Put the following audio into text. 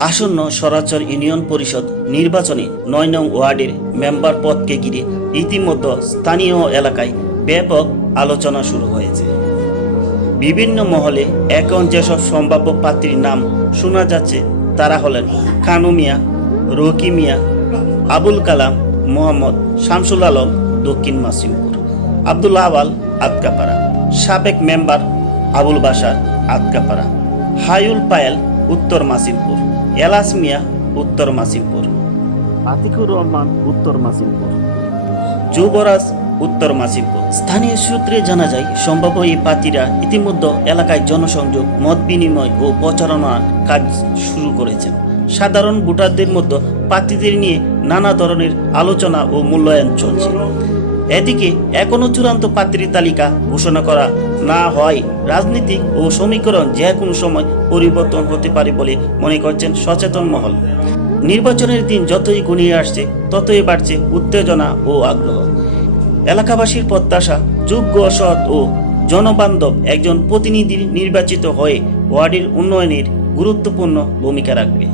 আসন্ন সরাচর ইউনিয়ন পরিষদ নির্বাচনে ৯ নং ওয়ার্ডের মেম্বার পদকে ঘিরে ইতিমধ্যে স্থানীয় এলাকায় ব্যাপক আলোচনা শুরু হয়েছে। বিভিন্ন মহলে এখন যেসব সম্ভাব্য প্রার্থীর নাম শোনা যাচ্ছে তারা হলেন কানু মিয়া, রকি মিয়া, আবুল কালাম মোহাম্মদ, শামসুল আলম দক্ষিণ মাসিমপুর, আব্দুল আওয়াল আতকাপাড়া, সাবেক মেম্বার আবুল বাশার আতকাপাড়া, হায়ুল পায়েল উত্তর মাসিমপুর, এলাস মিয়া উত্তর মাসিমপুর, আতিকুর রহমান উত্তর মাসিমপুর, যুবরাজ উত্তর মাসিমপুর। স্থানীয় সূত্রে জানা যায় সম্ভাব্য এই প্রার্থীরা ইতিমধ্যে এলাকায় জনসংযোগ, মত বিনিময় ও প্রচারণার কাজ শুরু করেছেন। সাধারণ ভোটারদের মধ্যে প্রার্থীদের নিয়ে নানা ধরনের আলোচনা ও মূল্যায়ন চলছে। এদিকে এখনো চূড়ান্ত প্রার্থীর তালিকা ঘোষণা করা না হয় রাজনীতি ও সমীকরণ যে কোনো সময় পরিবর্তন হতে পারে বলে মনে করছেন সচেতন মহল। নির্বাচনের দিন যতই ঘনিয়ে আসছে ততই বাড়ছে উত্তেজনা ও আগ্রহ। এলাকাবাসীর প্রত্যাশা যোগ্য, সৎ ও জনবান্ধব একজন প্রতিনিধি নির্বাচিত হয়ে ওয়ার্ডের উন্নয়নের গুরুত্বপূর্ণ ভূমিকা রাখবে।